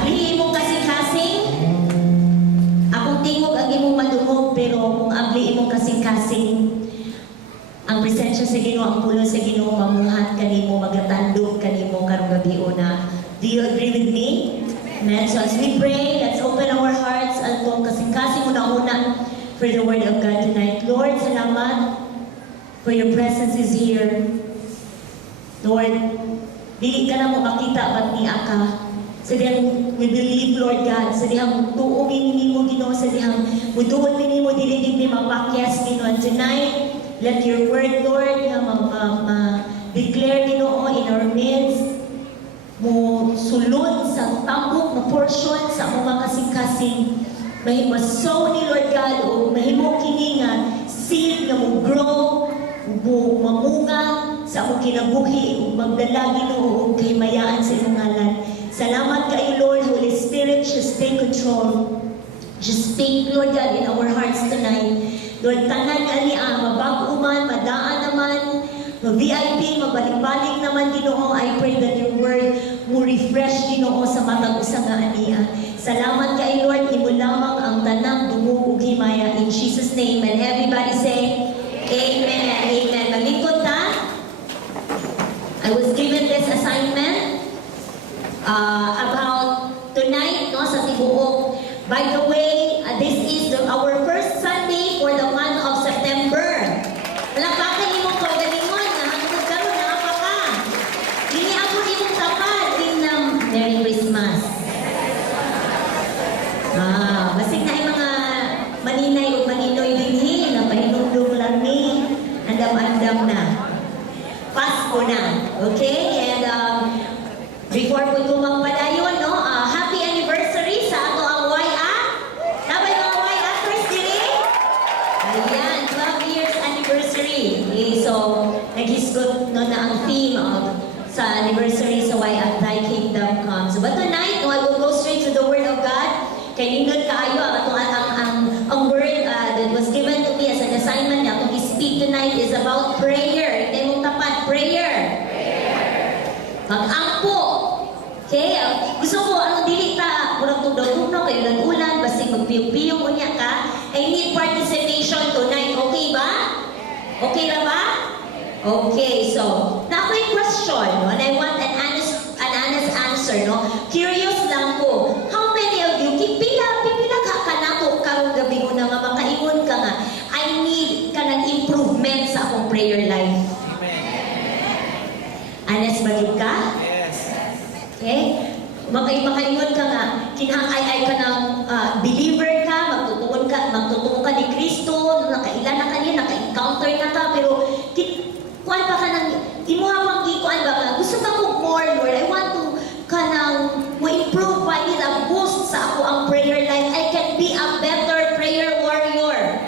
Abli imong kasing-kasing, akong tingog ang imong madungog, pero kung abli imong kasing-kasing, ang presensya sa Ginoo, ang pulo sa Ginoo, mamuhat kanimo, magatandog kanimo karong gabi una. Do you agree with me? Amen. So as we pray, let's open our hearts at kung kasing-kasing una-una for the Word of God tonight. Lord, salamat for your presence is here. Lord, dili ka na mo makita ba't niya ka. Sa dihang we believe, Lord God, sa dihang tuumin mo, Ginoo, sa dihang mutuon mo, dili mi mapakyas, Ginoo. And tonight, let your word, Lord, declare, Ginoo, in our midst, mo sulod sa tambok na portion sa mga kasing-kasing. Mahimasaw ni Lord God, o mahimo kini nga seed na mo grow, mo mamunga sa akong kinabuhi, o magdala, Ginoo, o kahimayaan sa imong ngalan. Salamat kayo, Lord. Holy Spirit, just take control. Just speak, Lord God, in our hearts tonight. Lord, tanan nga niya, mabago man, madaan naman, ma-VIP, mabalik-balik naman, Ginoo. I pray that your word mo refresh, Ginoo, sa matag usa nga aniya. Salamat kay Lord, imo lamang ang tanang dumuog himaya. In Jesus' name, and everybody say, Amen and Amen. Malingkod ta. I was given this assignment about tonight, no, sa tibuok. By the way, this is our first Sunday for the month of September. Palakpakan imong kaugalingon nga hangtod karon naapa ka. Dili ako imong tapat din ng Merry Christmas. Basig na yung mga maninay o maninoy dinhi na pahinumdum lang ni andam-andam na. Pasko na. Okay? And before po ito magpadayon, no? Happy anniversary sa ato ang YA. Sabay mga YA first dili? Ayan, 12 years anniversary. Okay, so, nag-hisgot no, na ang theme of sa anniversary sa YA, Thy Kingdom Comes. But tonight, no, I will go straight to the Word of God. Kay nindot kaayo ang word that was given to me as an assignment na akong i-speak tonight is about prayer. Ito mong tapat, prayer. Pag-ampo. Okay? Gusto ko, dili ta, murag tugnaw-tugnaw, kayo lang-ulan, basta magpiyong-piyong, unya ka. I need participation tonight. Okay ba? Okay na ba? Okay, so, na ako yung question, no? And I want an honest answer, no? Curious lang ko. How many of you, pipila ka na ko karong gabi ko na nga makaingon ka nga, I need ka ng improvement sa akong prayer life. Honest ba yun ka? Yes. Okay? Makaingon ka nga, kinahangay ka ng believer ka, magtutuon ka ni Kristo, nakailan na ka niya, naka-encounter na ka, pero kuan pa ka ng, imuha pang gikuan ba ka, gusto ka ko more, Lord, I want to ka ng, ma-improve pa, I need a boost sa ako ang prayer life, I can be a better prayer warrior.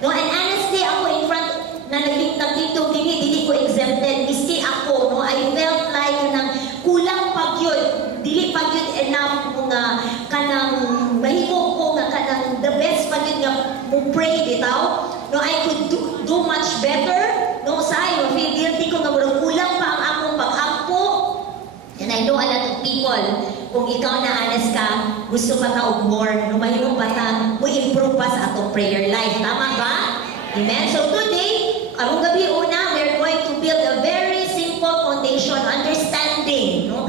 No, and honestly, ako in front, na nagtintog dili ko exempted, miski ako, no, I felt like nang kulang pag yun, dili pag yun enough mo nga, kanang mahimo ko nga, kanang the best pag yun nga, mo pray, bitaw, no, I could do much better, no, say, no, feel guilty ko nga, murang kulang pa ang akong pag-ampo, and I know a lot of people, kung ikaw na honest ka, gusto pa ka og more, no, mahimo pa ta, mo improve pa sa atong prayer life, tama ba? Amen? So today, karong gabi una, we're going to build a very simple foundation, understanding, no?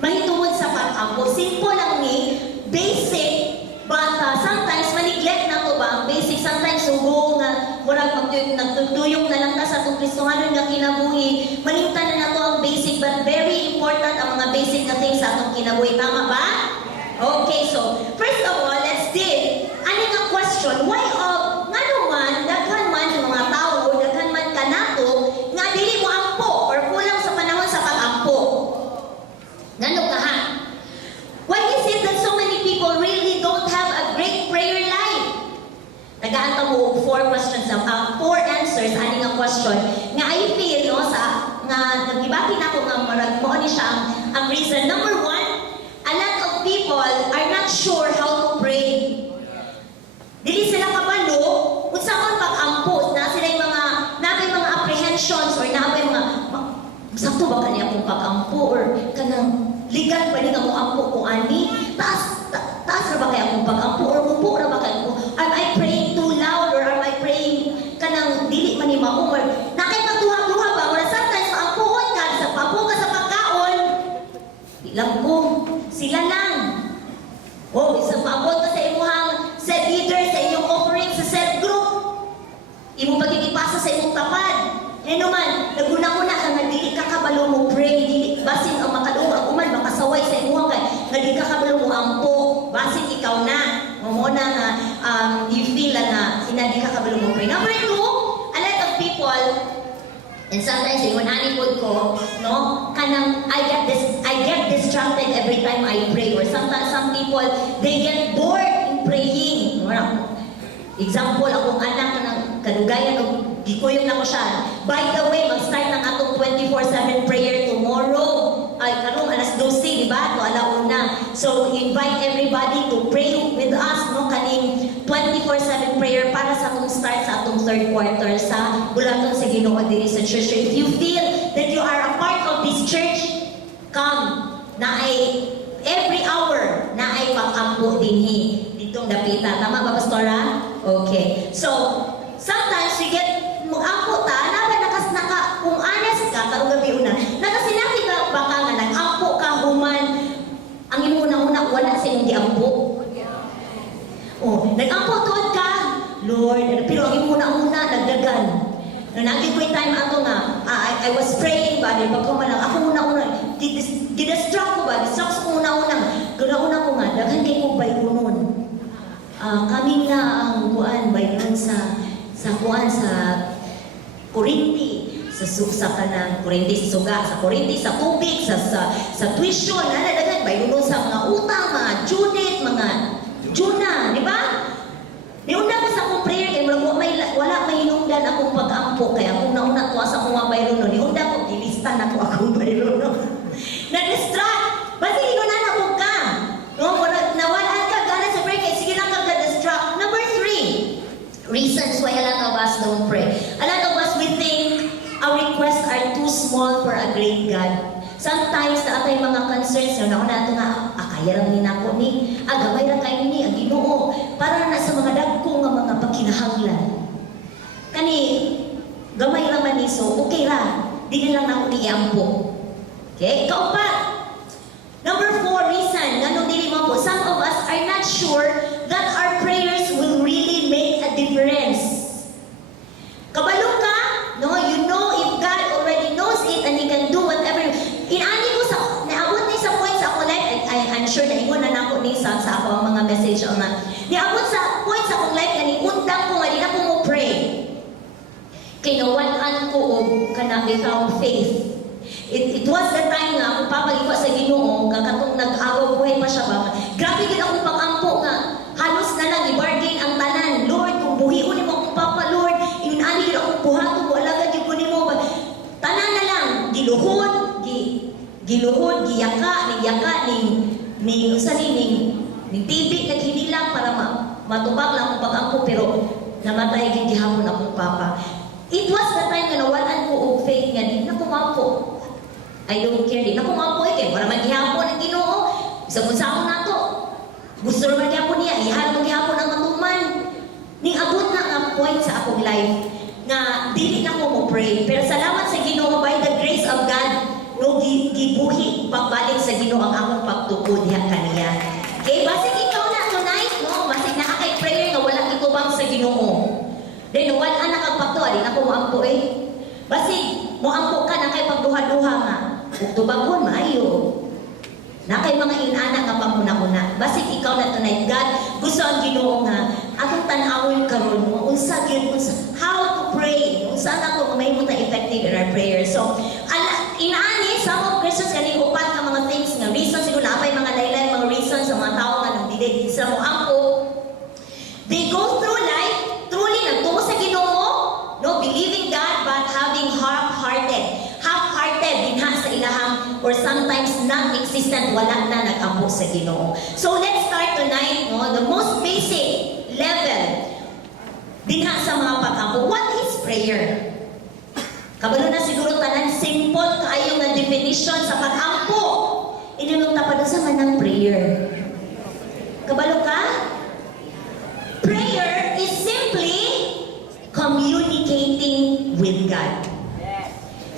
Mahitungod sa pag-ampo. Simple lang ni, basic, but sometimes ma-neglect na to ba ang basic. Sometimes sugo nga, murag nagtutuyong na lang ta sa itong Kristohanon nga kinabuhi. Malimtan na to ang basic, but very important ang mga basic na things sa itong kinabuhi. Tama ba? Okay, so, first of all, let's dig. Ano nga question? Why nga naman, daghan man yung mga tao, daghan man kanato, nga dili mo ampo or kulang sa panahon sa pag-ampo. Ngano ka ha? Why is it that so many people really don't have a great prayer life? Nagaanta mo 4 questions, 4 answers, ani nga question. Nga I feel, no, nga nagibati na ko nga marag mo ni siya ang reason. Number 1, a lot of people are not sure how to pray. Dili sila kabalo, kung saan pag-ampo, na sila yung mga apprehensions or na mga, sakto ba kaniya kung pag-ampo or kanang ligan pa rin ang ampo ko ani, taas sila lang. Oh, isang paabot ka sa imuhang set leader sa inyong offering sa set group. Imo pagkikipasa sa imong tapad. Man, naguna-una ka nga dili ka kabalo mo pray, dili basin ang makaduwa uman makasaway sa imuha kay nga dili ka kabalo mo ampo, basin ikaw na. Mo na nga you feel na hindi ka kabalo mo pray. Number 2, a lot of people, and sometimes ingon ani pod ko, no, kanang I get distracted every time I pray, or sometimes some people they get bored in praying. Example, akong anak kanang kadugayan og gikuyog na ko siya. By the way, mag-start ng atong 24/7 prayer tomorrow. Ay karong alas 12, di ba? To alauna. So invite everybody to pray with us, no, kaning 24/7 prayer para sa atong start sa atong third quarter sa bulaton sa Ginoo diri sa church. So if you feel that you are a part of this church, come. Na ay every hour na ay pag-ampo dinhi ditong dapita. Tama ba, Pastora? Okay. So sometimes we get mag-ampo ta, kung honest ka, karong gabi una, nakasinati ka baka nga nag-ampo ka, human, ang inuna-una, wala sa inyong di-ampo. Oh, nag-ampo tuod ka, Lord, pero ang inuna-una, nagdagan. Naging ko yung time ako nga, I was praying ba, di ba ko malang, ako muna-una, didistract ko ba, distract ko muna-una, guna-una ko nga, daghan kayo ko bayronon. Kami na ang kuan, bayron sa Korinti, sa kanang Korinti sa suga, sa Korinti sa tubig, sa tuition, dagan bayron sa mga utang, mga Judith, mga Juna, di ba? Niuna ko sa akong prayer kay wala may hinungdan akong pag-ampo kaya kung nauna ko sa akong mga bayron no, niunda ko gilista na ko akong bayron no. Na-distract, basi hinunan ako ka. No, nawalan ka gana sa prayer kay sige lang ka distract. Number 3, reasons why a lot of us don't pray. A lot of us we think our requests are too small for a great God. Sometimes na atay mga concerns na nauna ito nga, kaya lang nako ni, gamay lang kayo ni, ang Ginoo, para na sa mga dagko nga mga pagkinahanglan. Kani, gamay lang man ni, so okay ra, di na lang ako niampo. Okay, kaupat. Number 4 reason, ganun dili mo po, some of us are not sure that our prayers will really make a difference. Kabalo ka, no, you know if God already knows it and He can do whatever. Inani ko naabot ni sa point sa ako life, I'm sure na ingon na nako ni sa ako ang mga message na. Niabot sa point sa akong life kani undang ko nga di na ko mo pray. Kinawalan ko og kana without faith. It was the time nga ako papagiko sa Ginoo nga katong nag-agaw buhay pa siya ba. Grabe gid akong pag-ampo nga halos na lang i-bargain ang tanan. Lord, kung buhion nimo akong papa, Lord, inani gid akong buhaton mo alagad gyud ko nimo. Tanan na lang giluhod, giluhod, giyaka ning tibig na hinilang para matubag lang ang pag-ampo pero namatay gid gihapon akong papa. It was the time na nawalan ko og faith nga di na kumampo. I don't care, di na kumampo kay para maghihapon ang Ginoo. Sa kunsaon nato. Gusto man gyapon niya, ihan mo gihapon ang matuman. Ning abot na ang point sa akong life nga dili na ko mo pray. Pero salamat sa Ginoo by the grace of God, no gibuhi pagbalik sa Ginoo ang akong pagtuo diha kaniya. Okay, basig ikaw na tonight, no, basig na kay prayer nga wala itubang sa Ginoo. Then wala na kag pagtuo, di na ko moampo Basig moampo ka na kay pagduha-duha nga. Ug tubagon maayo. Na kay mga inana nga pamuna-una. Basig ikaw na tonight, God, gusto ang Ginoo nga atong tan-awon karon mo unsa how to pray, unsa na ko mahimo ta effective in our prayer. So, inaani some of Christians kaning upat ka mga things nga reasons siguro na may mga laylay mga reasons sa mga tawo nga nagdili sa mo ampo. They go through life truly nagtuo sa Ginoo, no, believing God but having half-hearted dinha sa ilahang or sometimes non-existent, wala na nag-ampo sa Ginoo. So let's start tonight, no, the most basic level dinha sa mga pag-ampo. What is prayer? Kabalo na siguro tanan simple kaayo nga definition sa pag-ampo. Inunong tapad sa manang prayer. Kabalo ka? Prayer is simply communicating with God.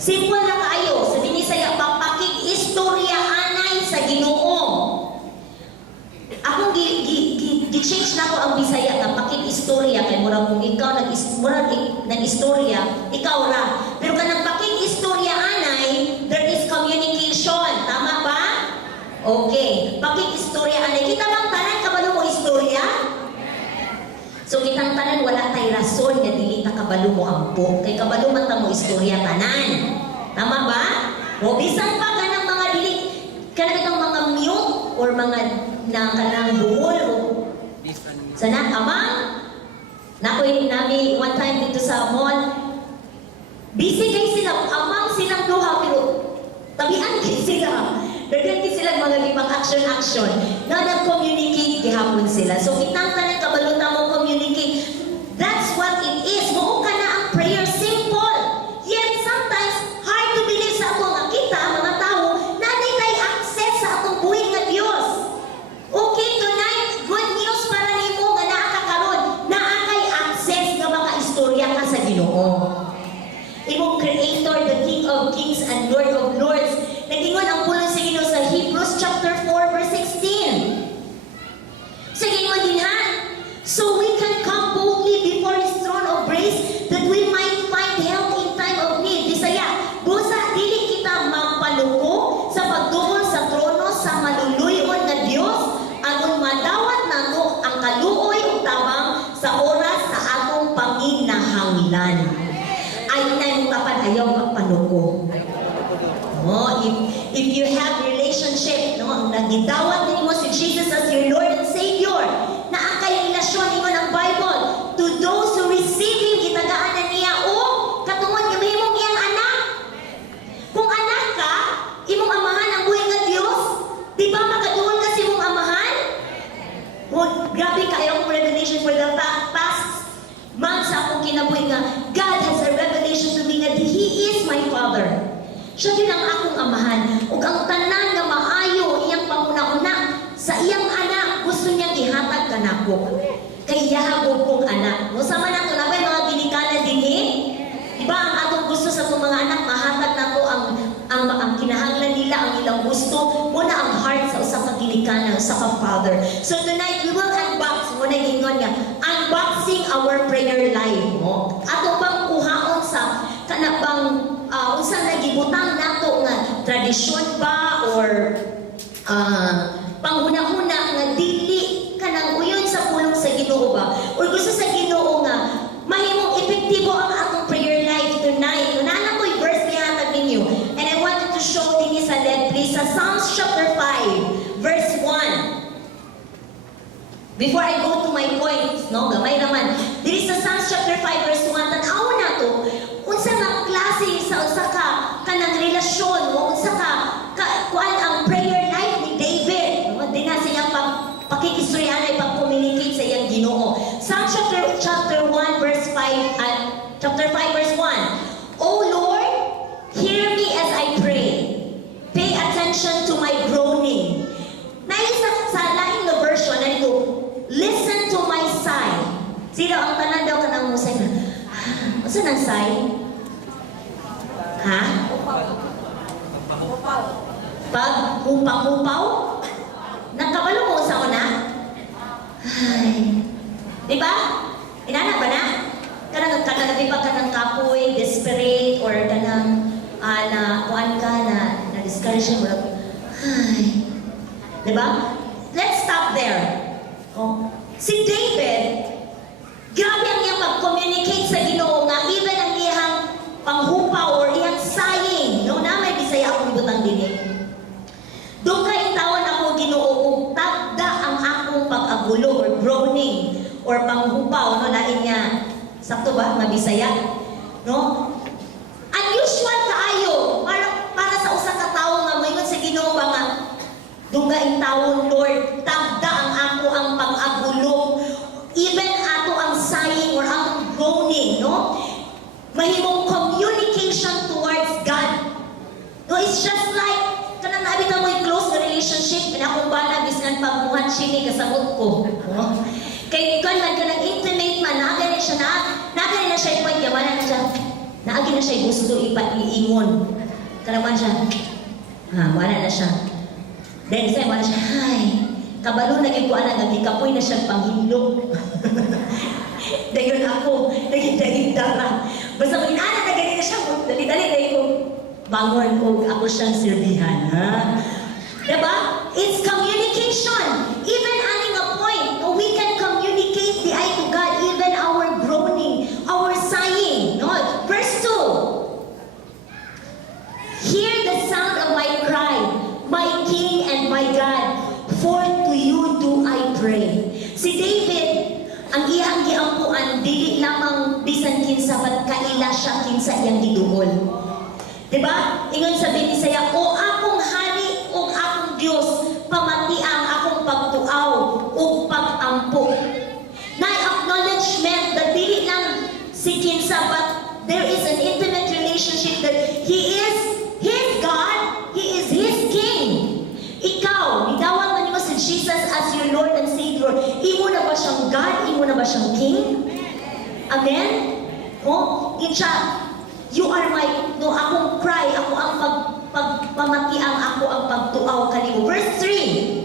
Simple na kaayo. Sa Binisaya, papakig istorya anay sa Ginoo. murag ng istorya, ikaw ra. Pero kanang paking istorya anay, there is communication. Tama ba? Okay. Paking istorya anay. Kita bang tanan kabalo mo istorya? So kitang tanan wala tay rason nga dili ta kabalo mo ampo. Kay kabalo man ta mo istorya tanan. Tama ba? O bisan pa kanang mga dili kanang mga mute or mga na kanang buhol o sana amang nakoy nami one time dito sa mall. Busy kay sila, amang silang duha pero tabian kay sila. Daghan kay sila mga libang action na nag-communicate gihapon sila. So kitang tanan kabalo ta mo communicate. That's what it is. Mao ka na ang prayer, simple. Yet sometimes hard to believe sa ato nga kita mga tao na tay access sa atong buhi nga Dios. Okay, tonight good news para nimo nga naa ka karon, naa kay access nga maka-istorya ka sa Ginoo. Imong Creator, the King of Kings and Lord of Lords. Nag-ingon ang pulong sa Ginoo sa Hebrews chapter 4 verse 16. Sa gingon din ha, so we can come boldly before His throne of grace that we might find help in time of need. Bisaya, busa dili kita magpaluko sa pagduol sa trono sa maluluyon nga Dios aron madawat nato ang kaluoy ug tabang sa oras sa atong panginahanglan. Ay nay mo kapan ayaw magpaluko. Oh, if you have relationship, no, ang nagidawat nimo si Jesus as your Lord and Savior, na ang kay relasyon nimo ng Bible, to those who receive Him, gitagaan na niya, o katungod yung himong iyang anak. Kung anak ka, imong amahan ang buhay nga Dios, di ba makaduol ka sa imong amahan? Oh, grabe kayo akong revelation for the past months akong kinabuhi nga, God has a revelation to me that He is my Father. Siya din ang akong amahan. Ug ang tanan nga maayo iyang panguna-una sa iyang anak, gusto niyang ihatag kanako. Kay yahagog kong anak. No sama nato na may mga ginikana dinhi. Diba ang atong gusto sa atong mga anak mahatag nato ang kinahanglan nila, ang ilang gusto, muna ang heart sa usa ka ginikana, sa ka father. So tonight we will unbox mo na gingon nga, unboxing our prayer life mo. Ato bang kuhaon sa kanabang unsang nagibutang nato nga tradisyon ba or panghuna-huna nga dili kanang uyon sa pulong sa Ginoo ba or gusto sa Ginoo nga mahimong epektibo ang atong prayer life tonight. Nana ko'y verse nihatag ninyo, and I wanted to show din sa LED please sa Psalms chapter 5 verse 1. Before I go to my point, no, gamay naman. Diri sa Psalms chapter 5 verse 1, tan-aw na to unsa nga klase sa usa ka kanang relasyon mo, unsa ka kuan ang prayer life ni David, no? Di na siya pakikistorya na pag-communicate sa iyang Ginoo. Psalm chapter 1 verse 5 chapter 5 verse 1. O Lord, hear me as I pray. Pay attention to my groaning. Naisa sa laing na version na ito, listen to my sigh. Sino ang tanan daw kanang musay na? Unsa nang sigh? Ha? Pag hupaw-hupaw? Nakabalo mo sa una? Ay. Diba? Inana ba na? Kanang diba kanang kapoy, desperate, or kanang na kuan ka na discourage mo. Ay. Diba? Let's stop there. Oh. Si David, grabe ang iyang pag-communicate sa Ginoo nga even ang iyang panghupaw or iyang sighing. No, na may Bisaya akong butang dinhi. Doon kay tawon ako Ginoo ug tagda ang akong pag-agulo or groaning or panghupaw, no, lain niya. Sakto ba nga Bisaya? No? Unusual kaayo para sa usa ka tawo nga moingon sa Ginoo ba nga dungaing tawon Lord, tagda ang ako ang pag-agulo, even ato ang sighing or ang groaning, no? Mahimong communication towards God. No, it's just like kanang naabit na mo'y close na relationship na akong bana bisnan pagbuhat sini kasabot ko. No? Kay kan man kanang intimate man naagay na siya naagay na siya point yaman na siya. Naagay na siya gusto iingon. Kanang man siya. Wala na siya. Then say wala siya, ay, kabalo na gyud ko ana nga gikapoy na siya panghimlo. Dayon ako, naging-dara. Basta kung inana na ganito siya, dali-dali, dahil ko, bangon ko, ako siyang sirbihan, ha? Diba? It's communication. Even adding a point, we can communicate the eye to God, even our groaning, our sighing. No? Verse 2. Hear the sound of my cry, my King and my God, for to you do I pray. Si David, ang iyang giampuan, dili lamang bisan kinsa ba't kaila siya kinsa iyang giduol. Diba? Ingon sabi ni Isaiah, o akong hari, o akong Diyos, pamatiang akong pagtuaw, o pag-ampo. Na acknowledgement that dili lang si kinsa, but there is an intimate relationship that He is His God, He is His King. Ikaw, nidawat na niyo si Jesus as your Lord and Savior. Imo na ba siyang God? Imo na ba siyang King? Amen? O, siya, you are my, no, akong cry, ako ang pagpamatiang, ako ang pagtuaw kanimo. Verse 3.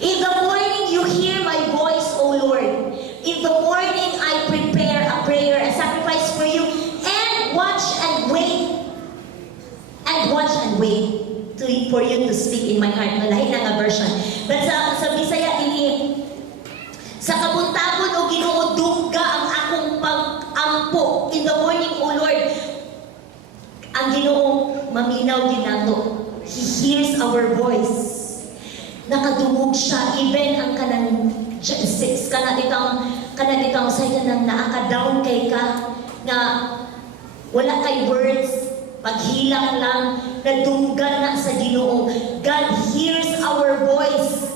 In the morning you hear my voice, O Lord. In the morning I prepare a prayer, a sacrifice for you, and watch and wait. And watch and wait for you to speak in my heart. Malahi na nga version. But sa Bisaya, ini, sa kabuntagon o Ginoo, dugga ang akong pag-ampo. In the morning, O Lord, ang Ginoo, maminaw din nato. He hears our voice. Nakadungog siya, even ang kanang 6, kanaditang sa kanang naaka-down kay ka, na wala kay words, paghilang lang, nadunggan na sa Ginoo. God hears our voice.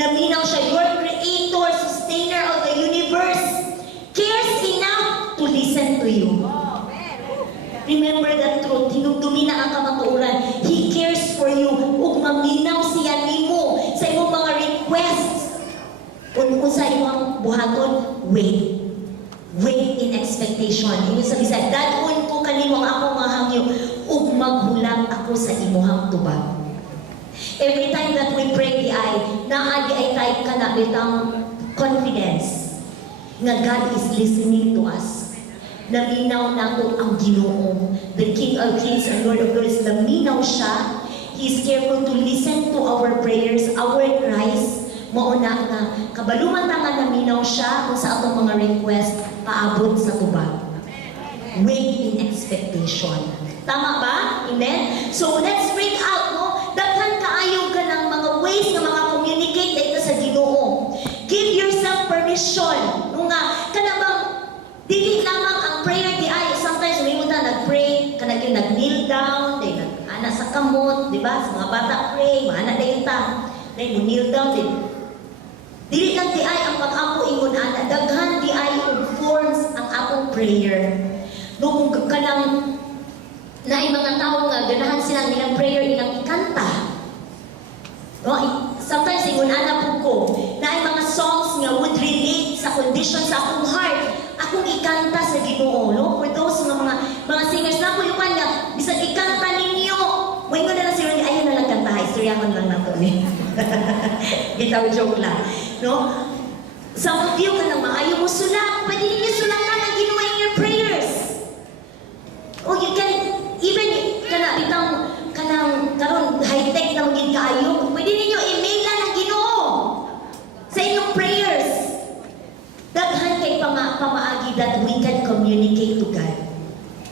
Naminaw siya, your creator, sustainer of the universe, cares enough to listen to you. Remember that truth. Hinugdumi na ang kamatuoran. He cares for you. Ug maminaw siya nimo sa imong mga requests. Kung sa imong buhaton, wait. Wait in expectation. Ibig sabihin sa dadon ko kanimo ang akong mga hangyo ug maghulang ako sa imuhang tubag. Every time that we pray di ay naadi ay type ka na bitang confidence nga God is listening to us. Naminaw nato ang Ginoo, the King of Kings and Lord of Lords. Naminaw siya. He is careful to listen to our prayers, our cries. Mauna nga, kabaluman na nga naminaw siya kung sa atong mga request paabot sa tubag. Wait in expectation. Tama ba? Amen? So let's break out, no? Daghan kaayo ka ng mga ways na maka-communicate dito sa Ginoo. Give yourself permission. No nga, kanabang dili lamang ang prayer di ay sometimes may muta nag-pray, kanang yung nag-kneel down, day nag-ana sa kamot, di ba? Sa mga bata pray, maana dayon ta. Day mo kneel down, day dili lang di ay ang pag-ampo ingon ana, daghan di ay og forms ang akong prayer. No kung kanang naay mga tao nga ganahan sila nilang prayer ilang ikanta. No, sometimes ingon ana pud ko, naay mga songs nga would relate sa condition sa akong heart. Akong ikanta sa Ginoo, no? For those mga singers na ko yung nga, bisag ikanta ninyo. May nga na lang sila, ayaw na lang kanta, istoryahan lang nato ni. Bitaw joke lang, no? Some of you ka nang maayo mo sulat, pwede ninyo sulatan ang Ginoo in your prayers. Oh, you can, even kanang karon high-tech na maging kaayo, pwede ninyo i-mailan ang Ginoo sa inyong prayers. Daghan kay pamaagi that we can communicate to God.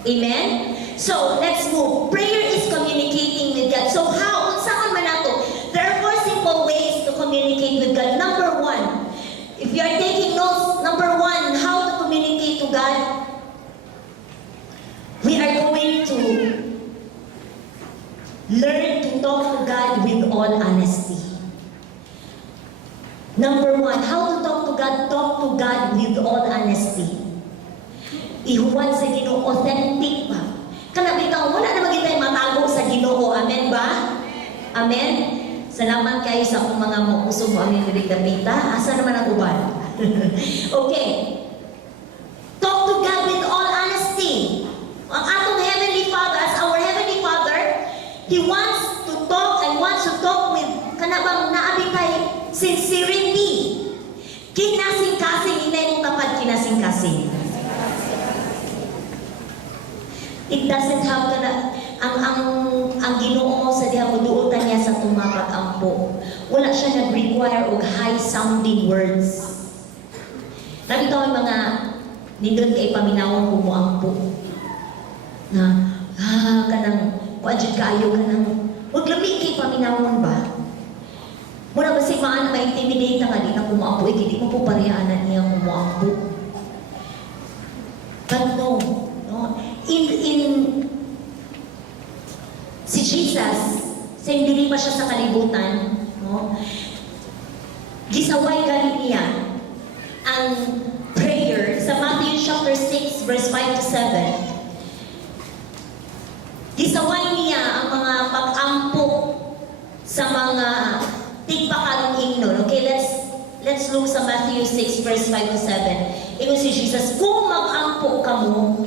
Amen? So, let's move. Prayer is communicating with God. So, how? Unsaon man nato? There are 4 simple ways to communicate with God. Number 1, if you are taking notes, number 1, how to communicate to God? We are going to learn to talk to God with all honesty. Number 1, how to talk to God? Talk to God with all honesty. Ihuwan sa Ginoo, authentic ba? Kanabitaw, wala na magintay matago sa Ginoo. Amen ba? Amen? Salamat kayo sa akong mga mausog mo aming pinagdapita. Asa naman ang uban? Okay. Talk to God with all honesty. Ang atong Heavenly Father, as our Heavenly Father, He wants to talk and wants to talk with kanabang naabitay sincerity. Kinasing-kasing, hindi mong tapad kinasing-kasing. It doesn't have to na, ang Ginoo sa diha muduotan niya sa tumapag-ampo. Wala siya nag-require og high-sounding words. Nabito ang mga nindot kay paminawon ko mo ampo. Na, kanang, kuadjud kaayo kanang, huwag lamig kay paminawon ba? Muna ba si maan ma-intimidate na nga di na kumuampo, hindi mo po parehaanan niya kumuampo. But no, si Jesus, sa hindi pa siya sa kalibutan, no? Gisaway gali niya ang prayer sa Matthew chapter 6 verse 5 to 7. Gisaway niya ang mga pag-ampo sa mga tigpakarong ingnon. Okay, let's look sa Matthew 6 verse 5 to 7. Ingon si Jesus, kung mag-ampo kamo,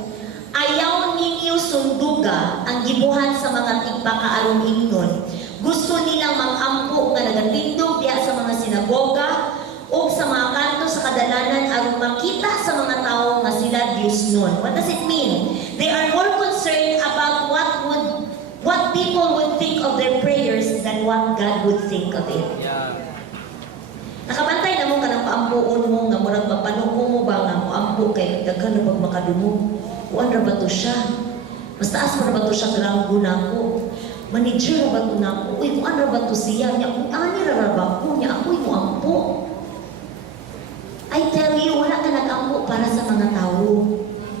ayaw ninyo sunduga ang gibuhat sa mga tigpakaarong ingnon. Gusto nilang mag-ampo nga nagatindog diya sa mga sinagoga o sa mga kanto sa kadalanan aron makita sa mga tao nga sila Dios nun. What does it mean? They are more concerned about what people would think of their prayers than what God would think of it. Nakabantay na mo ka ng paampuon mo nga murag mapanungko mo ba nga mo ampo kay daghan na pag makadumo. Kuan ra ba to siya? Mas taas pa ra ba to siya granggo na ko? Manager ra ba to na ko? Uy, kuan ra ba to siya? Nya kung ani ra ba ko? Nya ako'y mo ampo. I tell you, wala ka nag-ampo para sa mga tao.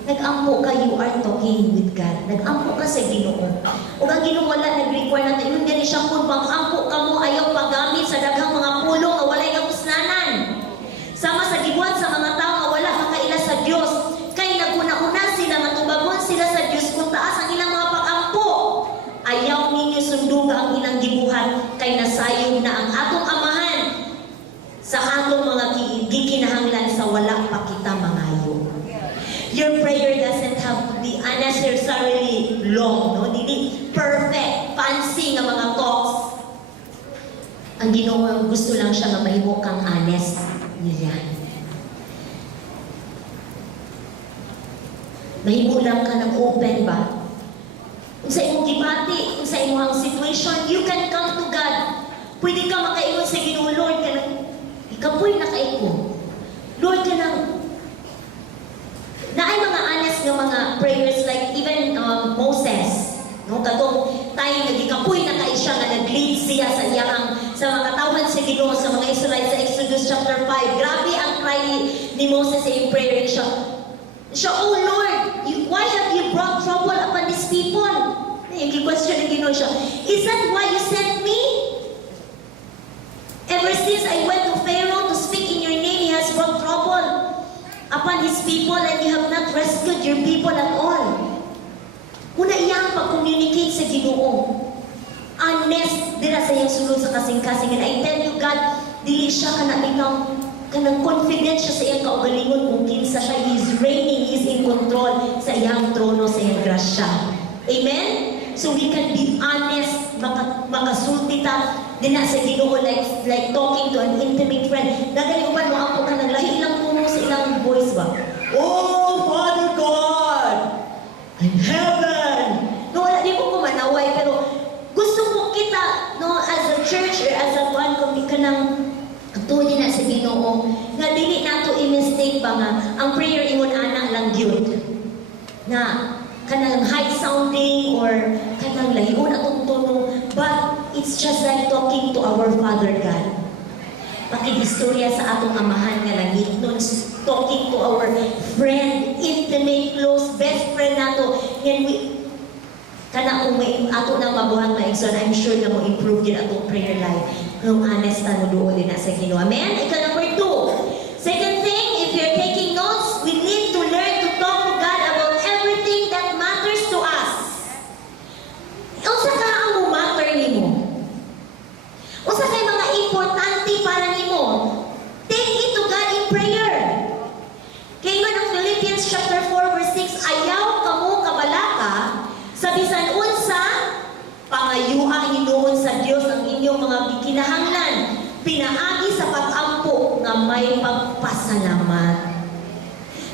Nag-ampo ka, you are talking with God. Nag-ampo ka sa Ginoo. O ang Ginoo wala nag-require natin, yun gani siya kung pang-ampo ka mo, ayaw paggamit sa daghang mga pulong na walay kapusnanan. Sama sa gibuhat sa mga tao na wala makaila sa Diyos. Kay naguna-una sila, matubagon sila sa Diyos kung taas ang ilang mga pag-ampo. Ayaw ninyo sunduga ang ilang gibuhat, kay nasayog na ang atong amahan sa atong mga gikinahanglan sa wala pa kita mangayo. Your prayer doesn't have to be unnecessarily long, no? Hindi perfect, fancy nga mga talks. Ang Ginoo gusto lang siya nga mahimo kang honest niya. Mahimo lang ka ng open ba? Kung sa imong gibati, kung sa imong situation, you can come to God. Pwede ka makaingon sa Ginoo, Lord, ka nang ikapoy na kaiko. Lord, ka nang na ay mga honest nga mga prayers like even Moses, no, katong time nagikapoy na kay siya nga nag-lead siya sa iyang sa mga tawhan sa Ginoo sa mga Israelites sa Exodus chapter 5. Grabe ang cry ni Moses sa iyang prayer siya, oh Lord, why have you brought trouble upon these people? Yung question ng Ginoo siya, is that why you sent me? Ever since I went to Pharaoh to speak in your name, he has brought trouble upon his people and you have not rescued your people at all. Una iyang pag-communicate sa Ginoo. Honest dira sa iyang sulod sa kasing-kasing. And I tell you, God, dili siya kanang confident siya sa iyang kaugalingon kung kinsa siya. He is reigning, He is in control sa iyang trono, sa iyang grasya. Amen? So we can be honest, makasulti ta din na sa Ginoo like talking to an intimate friend. Daghan uban mo ako ka naglahi ilang puno sa ilang voice ba? Oh, Father God! In heaven! No, wala di ko kumanaway, pero gusto ko kita, no, as a church or as a one, kung ka nang tuloy na sa Ginoo, nga dili na to i-mistake ba nga, ang prayer ingon anak lang yun. Na, kanang high sounding or kanang lahiun atong tono, but it's just like talking to our Father God. Pakidistorya sa atong amahan nga langit, no, talking to our friend, intimate, close, best friend nato. Yan kana kung may ato nang mabuhat na igsoon, I'm sure na mo improve din atong prayer life. Kung honest na doon din na sa Ginoo. Amen? Ika number 2. Second thing, if you're taking notes, we need to learn to talk to God about everything that matters to us. Unsa ka ang matter nimo? Unsa kay mga importante para nimo? Take it to God in prayer. Kay man ang Philippians chapter 4 verse 6, ayaw kamo kabalaka sa bisan unsa pangayuha hinuon sa Dios ang inyong mga kinahanglan, pinaagi sa pag-ampo nga nga may pagpasalamat.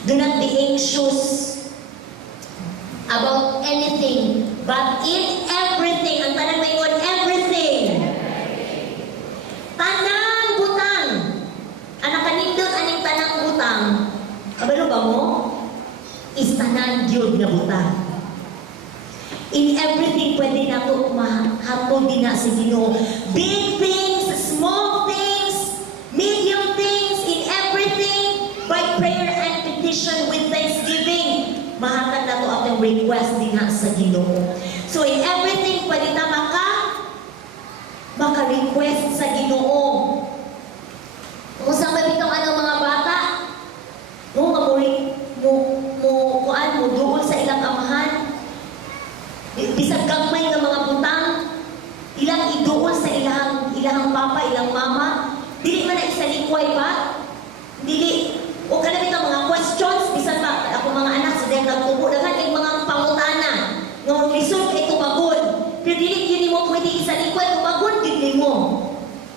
Do not be anxious about anything, but in everything, ang tanang may word, everything. Tanang butang. Anak kanindot aning tanang butang. Kabalo ba mo? Is tanan gyud nga butang. In everything, pwede na ito mahatod din na sa Ginoo. Big things, small things, medium things, in everything, by prayer and petition with thanksgiving, mahatag na ito atong request din na sa Ginoo. So in everything, pwede na maka-request sa Ginoo. Kung saan ba bitong anong mga bata, mo duol sa ilang amahan, bisag gagmay nga mga butang, ilang iduol sa ilang papa, ilang mama, dili man na isa likway pa, dili, o kanami ka mga questions, bisan pa, ako mga anak, sa dahil nagtubo, daghan yung mga pangutana, nga result kay tubagod, pero dili yun mo pwede isa likway, tubagod, dili mo.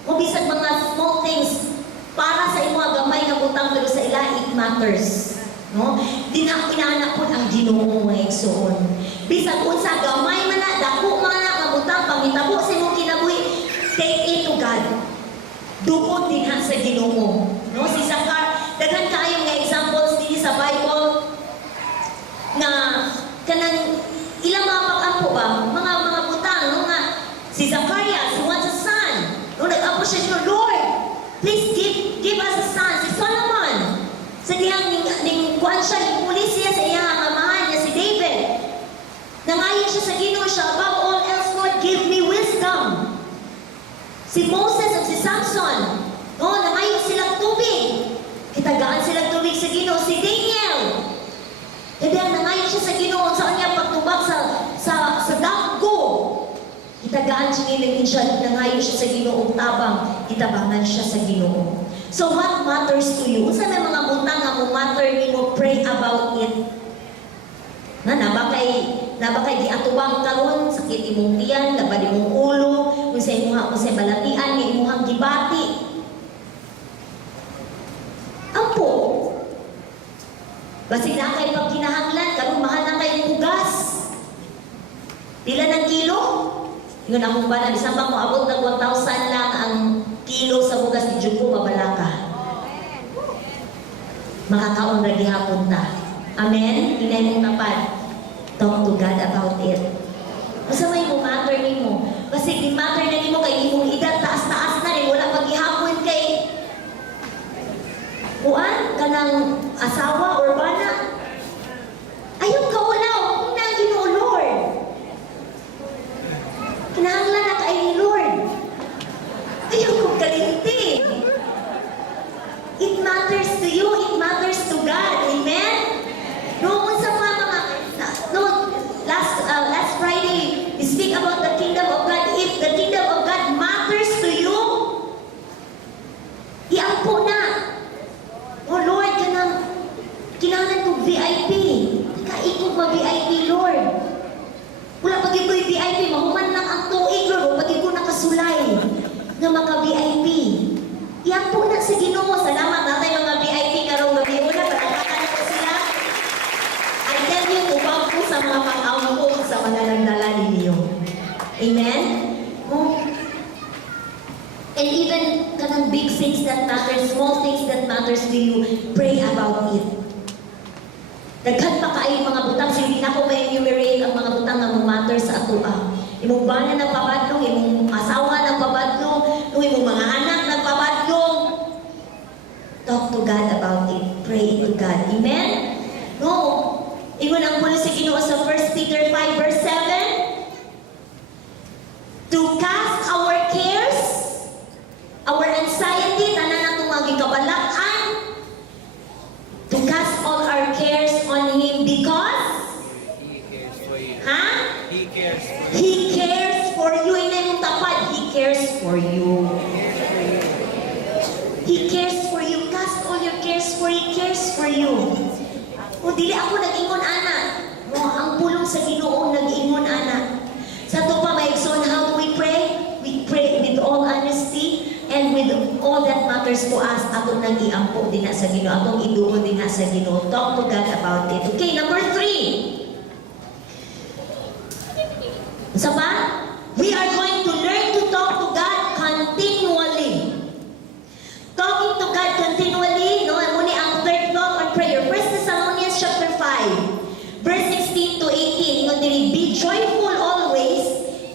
O bisag mga small things, para sa imo gamay nga butang, pero sa ila, it matters. No? Di na pinaanak po ang Ginoo nga igsoon. Bisag unsa gamay man na, dako man na, mabutang, pangitabo sa imong kinabuhi, take it to God. Dukot din ha sa Ginoo. No? Si Zakar, daghan kaayo nga examples din sa Bible na kanang ilang mga pag-ampo ba, mga butang, no? Nga, si Zacharias, who wants a son. No? Nag-ampo siya, Lord, please give us a son. Si Solomon, sa dihang kuhan siya, ning pulis siya sa iyang amahan niya si David. Nangayon siya sa Ginoo siya, above all else, Lord, give me wisdom. Si Moses at si Samson, no, nangayon silang tubig. Kitagaan silang tubig sa Ginoo. Si Daniel, hindi nangayon siya sa Ginoo, saan niya pagtubag sa dagko. Kitagaan siya nilingin siya, nangayon siya sa Ginoo, tabang, kitabangan siya sa Ginoo. So what matters to you? Unsa may mga butang nga mo matter nimo, pray about it. Nabakay di atubang karon, sakit imong tiyan, labad imong ulo, unsay balatian nga imong gibati. Ampo. Basi na kay pagkinahanglan, karon mahal na kay bugas. Pila ng kilo? Yun akong bala, bisan pa mo abot ng 1,000 lang ang kilo sa bugas ni Diyos ko, mabalaka. Makakaon na gihapon ta. Amen? Hinay mong tapat. Talk to God about it. Masa may mo matter ni mo. Kasi di matter na ni mo kay imong edad, taas-taas na rin. Wala pag-ihapon kay kuan, kanang asawa or bana. Ayaw ka ulaw. Kung na Ginoo, Lord. Kinahanglan na kay ni Lord. Ayaw kong kalinti. It matters to you. It matters to God. Amen? Noong sa mga last Friday, we speak about the kingdom of God. If the kingdom of God matters to you, iampo na. Oh Lord, kinahanglan kong VIP. Nakaikog ma-VIP, Lord. Wala pag ito'y VIP, mahuman lang ang tuig, Lord. Pag ito nakasulay nga maka-VIP. Iampo na sa Ginoo. Salamat natin mga VIP karong gabi. Una, palakatan ko sila. I tell you, tubang po sa mga pang-ampo sa mga nagdala ninyo. Amen? Oh. And even kanang big things that matter, small things that matters to you, pray about it. Daghan pa kayo mga butang, so hindi na ako may enumerate ang mga butang na matter sa atua. Imong bana nagpabadlong, imong asawa nagpabadlong, imong mga anak nagpabadlong. Talk to God about it. Pray to God. Amen? No. Ingon ang pulo sa Ginoo sa 1 Peter 5 verse 7. To cast our cares, our anxiety, tanan natong mga gikabalaan, to cast all our cares on Him because He cares for you. Ha? He cares for you. He cares for you. Inay mong tapad. He cares for you. He cares for you. Cast all your cares for He cares for you. O dili ako nag-ingon ana. No, ang pulong sa Ginoo nag-ingon ana. Sa to pa maigsoon, how do we pray? We pray with all honesty and And with all that matters to us, atong nang iampo din sa Ginoo, atong iduol din sa Ginoo. Talk to God about it. Okay, number 3. Isa pa? We are going to learn to talk to God continually. Talking to God continually, no? Muna ang third block on prayer. 1 Thessalonians chapter 5, verse 16 to 18. Ingon diri, be joyful always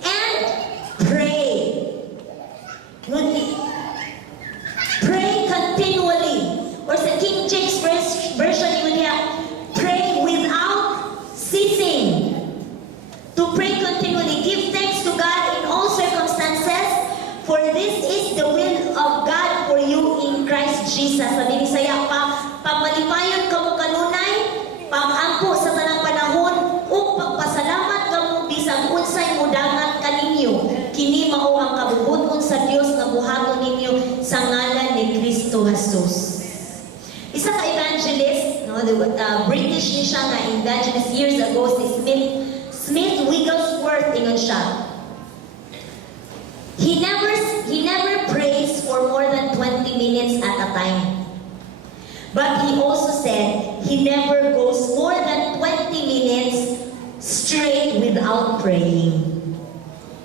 and pray. Pray continually. Or sa King James version, ingon diha, pray without ceasing. To pray continually, give thanks to God in all circumstances, for this is the will of God for you in Christ Jesus. Sabi ni Saya pa, pagmalipayon ka mo kanunay, pag-ampo sa tanang panahon, o pagpasalamat ka mo bisag unsay mudangat kaninyo. Kini mao ang kabubuton sa Dios nga buhaton ninyo sa ngalan ni Kristo Jesus. Isa ka evangelist, no, British ni siya nga evangelist years ago, si Smith Wigglesworth, ingon siya. He never prays for more than 20 minutes at a time. But he also said he never goes more than 20 minutes straight without praying.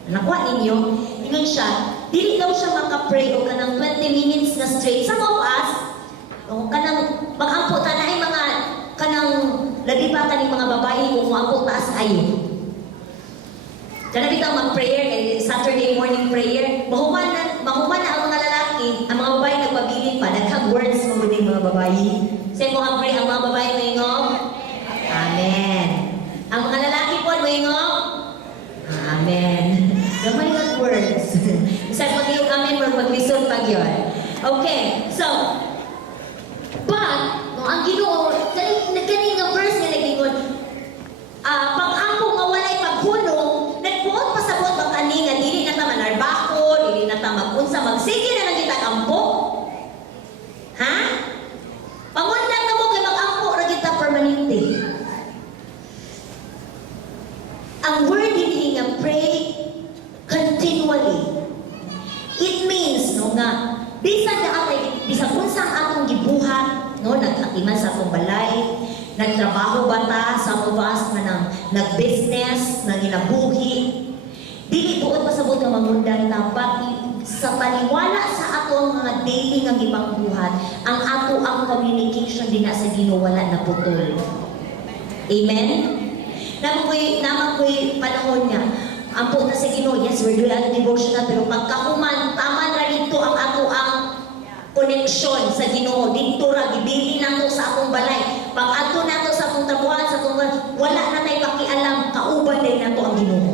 Nakuha ninyo? Ingon siya, dili daw siya makapray o kanang 20 minutes na straight. Some of us, o kanang mag-ampo tanay mga kanang labi pa kaning mga babae kung mag-ampo taas ayo. Kana bitaw mag-prayer, Saturday morning prayer, mahuman na ang mga lalaki, ang mga babae nagpabilin pa, naghag words mo din mga babae. Say mo ang pray, ang mga babae mayngong, Amen. Ang mga lalaki po mayngong, Amen. Gamay ng words. Isa pag yung Amen, mag-listen pag yun. Okay, so, but, no, ang Ginoo, kaning nga verse nga nag-ingon, pag-ampo nga walay paghunong, nagbuot pa sa buot bang ani nga dili na ta manarbako, dili na ta mag-unsa, magsige na lang kita ampo. Ha? Pangundang na mo kay mag-ampo ra kita permanente. Ang word dili nga pray continually. It means no nga bisan na atay bisan unsa ang atong gibuhat, no, nag-atiman sa atong balay, nagtrabaho ba ta sa ubas na nag-business, nang inabuhi. Dili buot pasabot nga mangundang dapat sa paniwala sa ato ang mga daily nga gipangbuhat, ang ato ang communication din sa Ginoo wala na putol. Amen? Naman ko'y panahon niya, ampo na sa Ginoo, yes, we're doing devotional, pero pagkahuman, tama na rito ang ato ang connection sa Ginoo. Dito ra gibili nato sa akong balay. Pag ato nato sa akong tabuhan, sa akong wala na tay pakialam, kauban din nato ang Ginoo.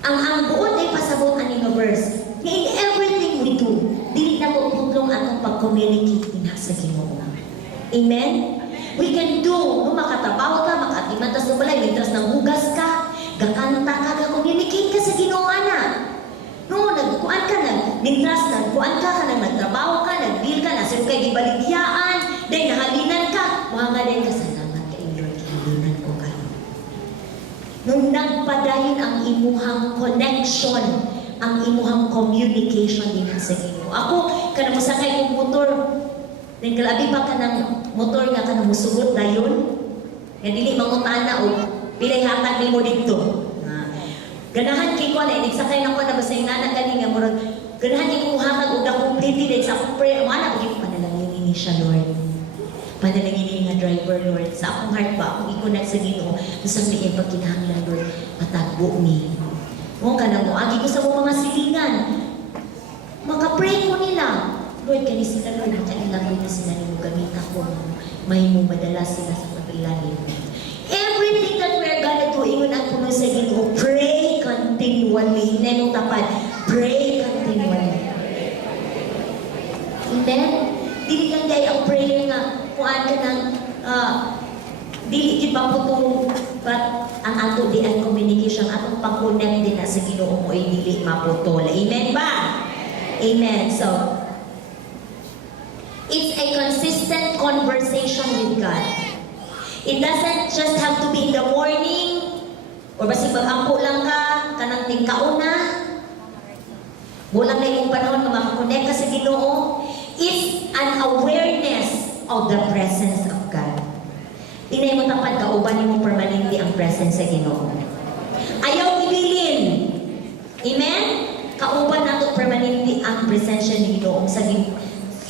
Ang buot ay pasabot ani nga verse. In everything we do, dili nato putlong atong pag-communicate din sa Ginoo. Amen? We can do, no, makatrabaho ka, makatiman ta sa balay, mitras nang hugas ka, gakanta ka, ga-communicate ka sa Ginoo ana. No, nagkuan ka na, mintras nagkuan ka, nagtrabaho ka, nagdeal ka, nasir kay gibaligyaan, then nahalinan ka, mga din ka, salamat kay Lord, halinan ko kayo. Nung nagpadayon ang imuhang connection, ang imuhang communication din sa Ginoo. Ako, kanang musakay kong motor, then kalabi pa ka ng motor nga kanang musugot dayon, nga dili mangutana o pilay hatag nimo dito. Ganahan kay ko na, nagsakay na ko na basta yung nanak gani nga murag, ganahan kay ko hatag og na-complete din sa akong prayer. Mana ko yung panalangin ini siya, Lord. Panalangin ini nga driver, Lord. Sa akong heart ba, kung ikunat sa Ginoo, gusto may iyang pagkinahanglan, Lord, patagbo ni. Mo ka na mo, agi ko sa mga silingan. Maka-pray ko nila. Lord, kani sila, Lord, makailang ko na sila nimo gamit ako. May mo madala sila sa pag-ilalim. Everything that we're gonna do, ingon ang puno sa Ginoo, pray continually. Hindi mong tapat, pray continually. Amen? Dili lang dahil ang prayer nga, kuhaan ka ng, dili di pa po but ang ato di ang communication, atong pag-connect din na sa Ginoo mo ay dili maputol. Amen ba? Amen. So, it's a consistent conversation with God. It doesn't just have to be in the morning or basi pag-ampo lang ka, kanang tingkauna. Bulang na yung panahon na makakonect ka sa Ginoo is an awareness of the presence of God. Inay mo tapad ka, uban mo permanently ang presence sa Ginoo. Ayaw ibilin. Amen? Kauban nato permanently ang presensya ni Ginoo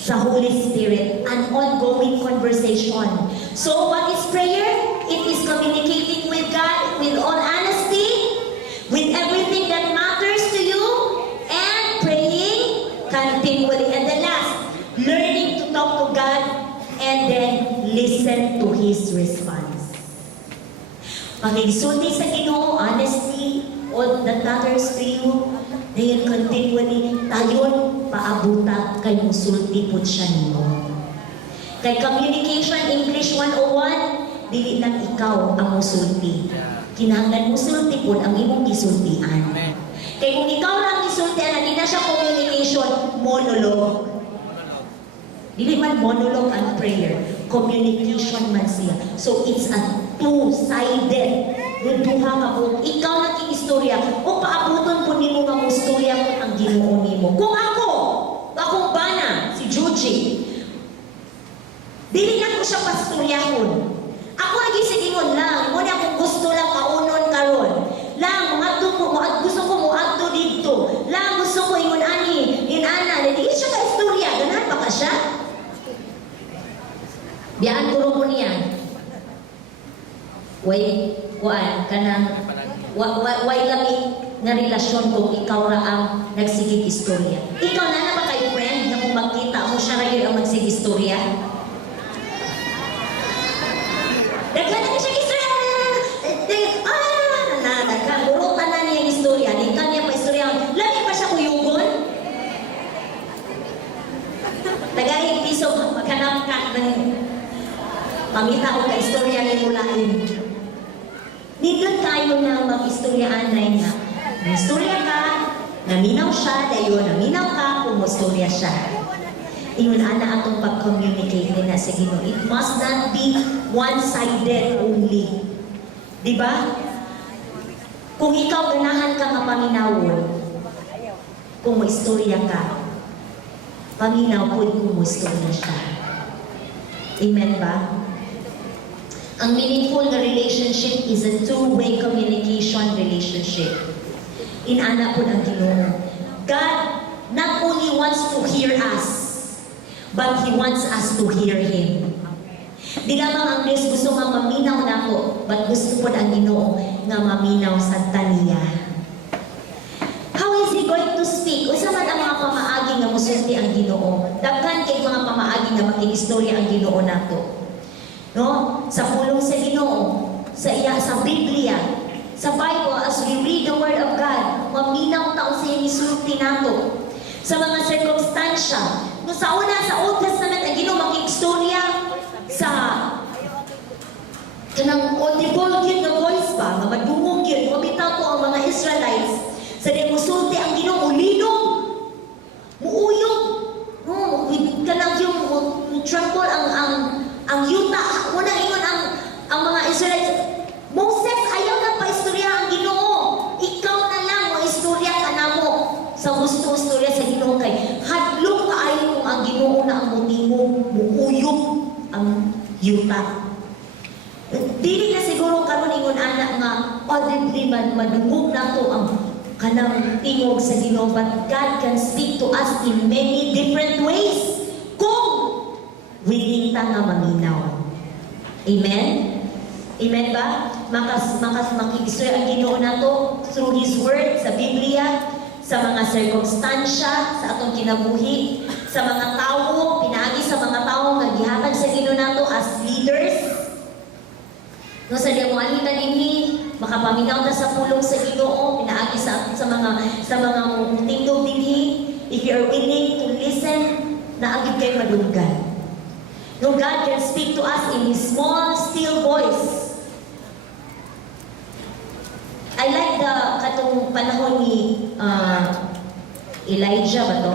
sa Holy Spirit, an ongoing conversation. So, what is prayer? It is communicating with God with all honesty, with everything that matters to you, and praying continually. And the last, learning to talk to God and then listen to His response. Pag-isulti sa Ginoo, honesty, all that matters to you, then continually, tayon, paabuta, kay musulti po siya nimo. Kay Communication English 101, dili lang ikaw ang musulti. Kinahanglan musulti po ang imong gisultian. Kay kung ikaw lang gisultian, hindi na siya communication, monologue. Dili man monologue ang prayer, communication man siya. So it's a two-sided. Duha ka po, ikaw nag-iistorya, o paabuton po nimo nga istorya ko ang Ginoo nimo. Kung akong bana, si Juji, dili na ko siya pastoryahon. Ako lagi sa Ginoo lang, muna akong gusto lang kaunon karon. Lang, gusto ko mo adto dito. Lang, gusto ko ingon ani, inana, dili siya ka istorya, ganahan pa ka siya? Biyaan ko niya. Way lami nga relasyon kung ikaw ra ang nagsigig istorya. Ikaw na ba kay friend na kung magkita mo siya rin ang magsig istorya? Daghan na siya istorya. Burutan na niya yung istorya. Di ka niya pa istorya. Lagi pa siya kuyugon. Tagahing piso, maghanap ka ng pamita ko ka istorya ni mulain. Nindot kayo na mag-istoryaan na nga. Istorya ka, naminaw siya, dayo naminaw ka, kumustorya siya. Ingon ana atong pag-communicate na sa Ginoo. It must not be one-sided only. Diba? Kung ikaw ganahan ka nga paminawon, kung mo istorya ka, paminaw po kung mo istorya siya. Amen ba? Ang meaningful na relationship is a two-way communication relationship. Inana po ng Ginoo. God not only wants to hear us, but He wants us to hear Him. Di lamang ang Diyos gusto nga maminaw na ako, but gusto po ang Ginoo nga maminaw sa taniya. How is He going to speak? Usa man ang mga pamaagi nga musulti ang Ginoo. Daghan kay mga pamaagi nga makinistorya ang Ginoo nato. No? Sa pulong sa Ginoo, sa Biblia, sa Bible, as we read the Word of God, maminaw taon sa inisulti nato. Sa mga circumstansya, no, sa una, sa Old Testament, ang Ginoo mag-istorya sa kanang audible yun na voice pa, nga madungong yun, mabitaw ko ang mga Israelites, sa demusulti ang Ginoo, ulilong, muuyog, no, kanang yung trample ang yuta, muna ingon ang mga Israelites, Moses, ayaw na pa-istorya ang Ginoo. Ikaw na lang, ma-istorya ka na mo. Sa gusto-istorya sa Ginoo kay, hadlong kaayo kung ang Ginoo na ang mutimo, muuyog ang yuta. Dili na siguro karon ingon anak nga, audibly madungog na to ang kanang tingog sa Ginoo, but God can speak to us in many different ways. Kung willing ta nga maminaw. Amen? Amen ba? Makikistorya ang Ginoo nato through His Word, sa Biblia, sa mga circumstansya, sa atong kinabuhi, sa mga tao, pinaagi sa mga tao nga gihatag sa Ginoo nato as leaders. No, sa diamuan kita dinhi, makapaminaw ta sa pulong sa Ginoo, pinaagi sa mga tindog dinhi. If you are willing to listen, naagid kay madunggan. No, God can speak to us in His small, still voice. I like katong panahon ni Elijah ba to?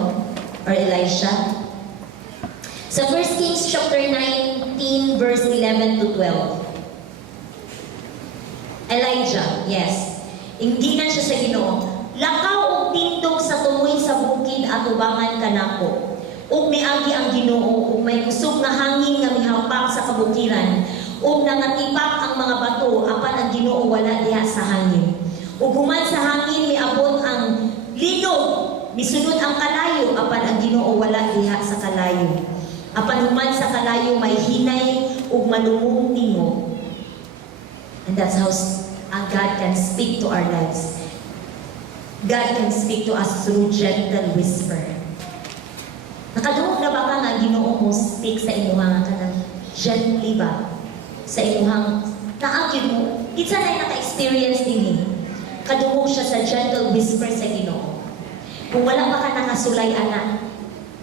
Or Elisha? Sa 1 Kings chapter 19, verse 11 to 12. Elijah, yes. Hindi na siya sa Ginoo. Lakaw o tindog sa tumoy sa bukid at ubangan kanako. Ug miagi ang Ginoo, ug may kusog nga hangin nga mihampak sa kabukiran, ug nangatipak ang mga bato apan ang Ginoo wala diha sa hangin. Ug human sa hangin miabot ang linog, misunod ang kalayo apan ang Ginoo wala diha sa kalayo. Apan human sa kalayo may hinay ug malumong tingog. And that's how God can speak to our lives. God can speak to us through gentle whisper. Nakadungog na ba ka nga Ginoo mo speak sa imuhang kanang gently ba? Sa imuhang naagid mo, kitsa na naka-experience din eh. Kadungog siya sa gentle whisper sa Ginoo. Kung wala pa ka nakasulay, anak,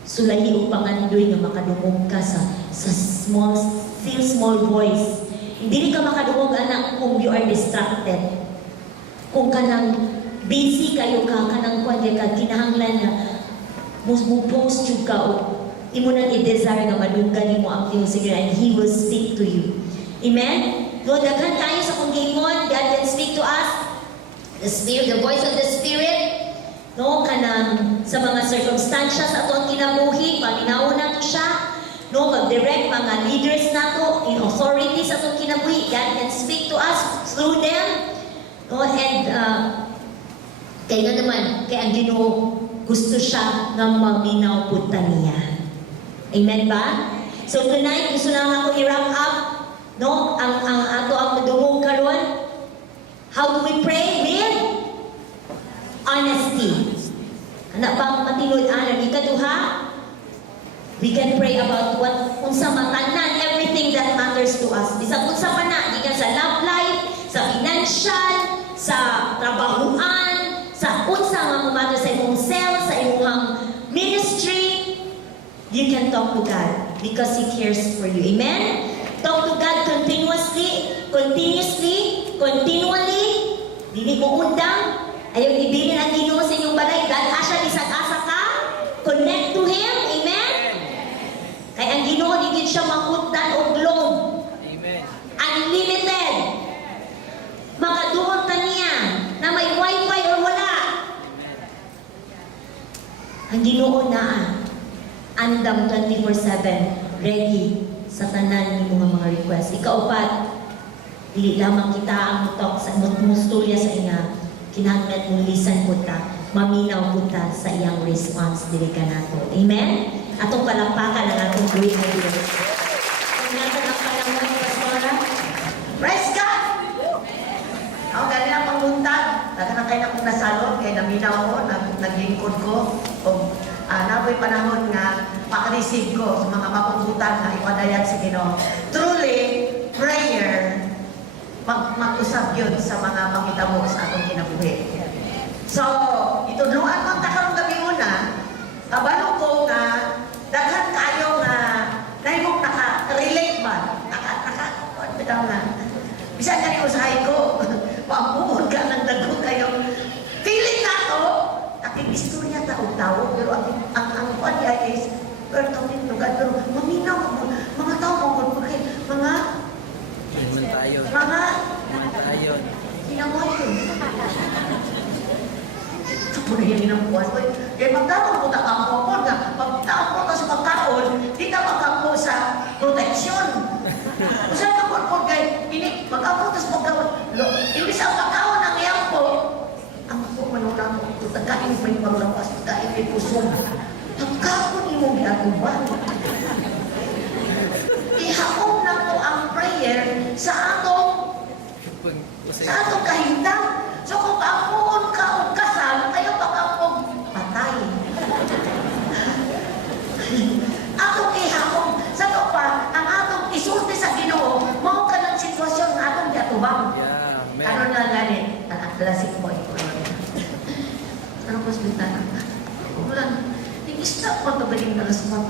sulayi o pangandoy nga makadungog ka sa still small voice. Hindi ka makadungog, anak, kung you are distracted. Kung kanang busy kayo ka, kanang kwande ka, kinahanglan na mo-post yung ka o imo nang i-desire nga madunggan mo ang iyong siguro and He will speak to you. Amen? No, daghan tayo sa kung gingon, God can speak to us. The Spirit, the voice of the Spirit, no, kanang sa mga circumstances ato ang kinabuhi, paminaw na to siya, no, mag-direct mga leaders nato, in authorities ato ang kinabuhi, God can speak to us through them, no, and kaya nga naman, kaya ang Ginoo, gusto siya nga maminaw punta niya. Amen ba? So tonight, gusto lang ako i-wrap up, no, ang ato ang madungog karon. How do we pray? With honesty. Anak bang matinod-anan? Ikaduha, we can pray about what, unsa matanan, everything that matters to us. Bisag unsa pa na, gikan sa love life, sa financial, sa trabahuan, sa unsa nga matter sa imong self, sa imong ministry, you can talk to God because He cares for you. Amen? Talk to God continuously, continually. Dili mo undang. Ayaw ibilin ang Ginoo sa inyong balay. God asya bisag-asa ka. Connect to Him. Amen? Kaya ang Ginoo, di siya makutan o globe. Amen. Unlimited. Makaduol ka niya na may wifi or wala. Ang Ginoo na andam 24/7 ready sa tanan ni mga request. Ikaupat, dili lamang kita ang mutok sa musturya sa ina, kinahanglan mong lisan po ta, maminaw po ta sa iyang response dili ka nato. Amen? Atong palampakan ang atong great na Diyos. Kung natin ang panahon, Pastora, praise God! Ako ganyan ang panguntag. Naghanap kayo na kong nasalot, kaya naminaw ko, naglingkod ko. O naboy panahon nga, makareceive ko sa mga mapugutan na ipadayat si Ginoo. Truly, prayer, mag-usap yun sa mga makitabo sa akong kinabuhi. So, itudluan mo takarong gabi una, kabalo ko nga, daghan kayo nga, nahimong naka-relate ba? Bitaw na. Bisa nga ni usahay ko, pamumod ka ng dago kayo. Feeling na to, aking istorya tao-tao, pero ang kanya is, we're talking to God, pero maminaw mo, mga tao mo, mga Mantayon. Ginawa yun. Ito po na yung ginawa ko. Kaya magtawag po na kampo po na magtawag po ka sa pagkaon, di ka magkampo sa proteksyon. Kung saan ka po kay magkampo ka sa pagkaon, imbis ang pagkaon ang iyang po, ang po manulang po, tagkain mo yung paglapas, tagkain mo yung pusong. Pagkaon mo ginagawa. Ihakong na po ang prayer sa atong kahintang. So kung kaampuon ka o kasal, kayo pag-ampong patay. Atong ihakong, sa to pa, ang atong isulti sa Ginoo, mao ka ng sitwasyon na atong giatubang. Yeah, Ano na ganit? Ang klasik mo ito. Ano po sa bintana? Ulan. Stop mo ito galing na las 4.